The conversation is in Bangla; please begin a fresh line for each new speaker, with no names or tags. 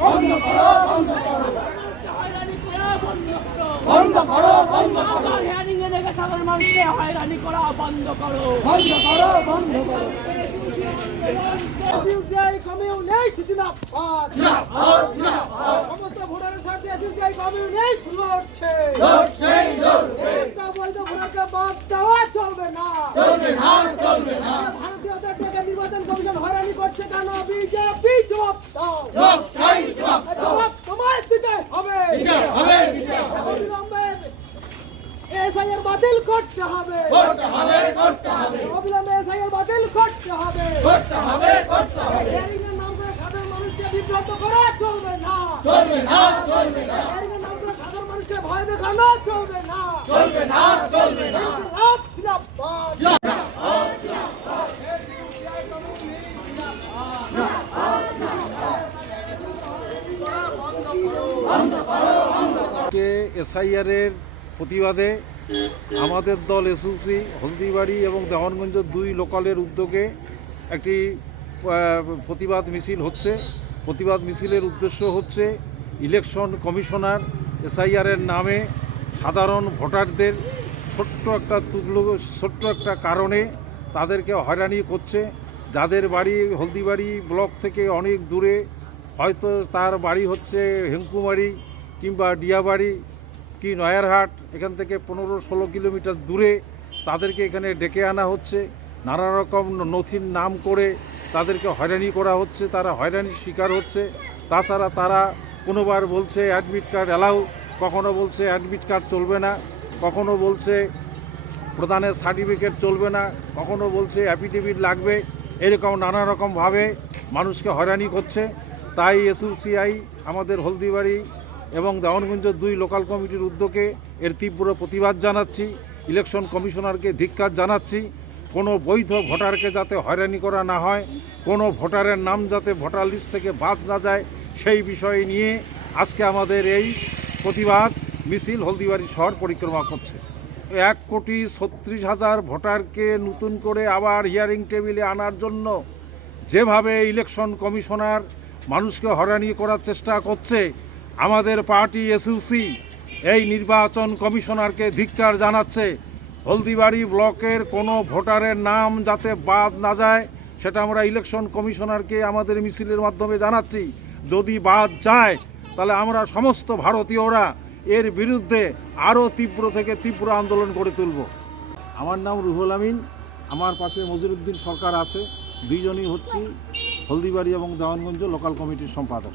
বন্ধ করো। বন্ধ করো
বন্ধ করো করা বন্ধ করো
বন্ধ করো বন্ধ করো
এসিউসিআই কমিউনিস্ট জিন্দাবাদ
জিন্দাবাদ জিন্দাবাদ
সমস্ত ভোটারের সাথে এসিউসিআই কমিউনিস্ট লড়ছে
লড়ছে লড়ছে
একটা বৈধ ভোটারকে বাদ দেওয়া চলবে না
চলবে না
তোমায় দিতে হবে
হবে
এসআইআর বাতিল করতে হবে
করতে হবে করতে হবে
অবিলম্বে এসআইআর বাতিল করতে হবে
করতে হবে করতে হবে
হেয়ারিংয়ের নাম করে সাধারণ মানুষকে বিব্রত করা চলবে না
চলবে না চলবে না
হেয়ারিংয়ের নাম করে সাধারণ মানুষকে ভয় দেখানো চলবে না
চলবে না চলবে না
ইনকিলাব জিন্দাবাদ
কে এসআইআরের প্রতিবাদে আমাদের দল এসইউসি হলদিবাড়ি এবং দেওয়ানগঞ্জ দুই লোকালের উদ্যোগে একটি প্রতিবাদ মিছিল হচ্ছে। প্রতিবাদ মিছিলের উদ্দেশ্য হচ্ছে ইলেকশন কমিশনার এসআইআরের নামে সাধারণ ভোটারদের ছোট্ট একটা তুগলো, ছোট্ট একটা কারণে তাদেরকে হয়রানি করছে। যাদের বাড়ি হলদিবাড়ি ব্লক থেকে অনেক দূরে হয়তো তার বাড়ি হচ্ছে হেঙ্কুমারি কিংবা ডিয়াবাড়ি কি নয়ারহাট, এখান থেকে পনেরো ষোলো কিলোমিটার দূরে তাদেরকে এখানে ডেকে আনা হচ্ছে। নানা রকম নথির নাম করে তাদেরকে হয়রানি করা হচ্ছে, তারা হয়রানির শিকার হচ্ছে। তাছাড়া তারা কোনোবার বলছে অ্যাডমিট কার্ড অ্যালাউ কখনো বলছে অ্যাডমিট কার্ড চলবে না, কখনো বলছে প্রধানের সার্টিফিকেট চলবে না, কখনো বলছে অ্যাফিডেভিট লাগবে। এরকম নানা রকমভাবে মানুষকে হয়রানি করছে। তাই এসইউসিআই আমাদের হলদিবাড়ি এবং দেওয়ানগঞ্জ দুই লোকাল কমিটির উদ্যোগে এর তীব্র প্রতিবাদ জানাচ্ছি। ইলেকশন কমিশনারকে ধিক্কার জানাচ্ছি। কোনো বৈধ ভোটারকে যাতে হয়রানি করা না হয়, কোনো ভোটারের নাম যাতে ভোটার লিস্ট থেকে বাদ না যায়, সেই বিষয় নিয়ে আজকে আমাদের এই প্রতিবাদ মিছিল হলদিবাড়ি শহর পরিক্রমা করছে। এক কোটি ছত্রিশ হাজার ভোটারকে নতুন করে আবার হিয়ারিং টেবিলে আনার জন্য যেভাবে ইলেকশন কমিশনার মানুষকে হয়রানি করার চেষ্টা করছে আমাদের পার্টি এসইউসি এই নির্বাচন কমিশনারকে ধিক্কার জানাচ্ছে। হলদিবাড়ি ব্লকের কোনো ভোটারের নাম যাতে বাদ না যায়, সেটা আমরা ইলেকশন কমিশনারকে আমাদের মিছিলের মাধ্যমে জানাচ্ছি। যদি বাদ যায়, তাহলে আমরা সমস্ত ভারতীয়রা এর বিরুদ্ধে আরও তীব্র থেকে তীব্র আন্দোলন গড়ে তুলব। আমার নাম রুহুল আমিন, আমার পাশে মজিরুদ্দিন সরকার আছে। দুইজনই হচ্ছি হলদিবাড়ি এবং দেওয়ানগঞ্জ লোকাল কমিটির সম্পাদক।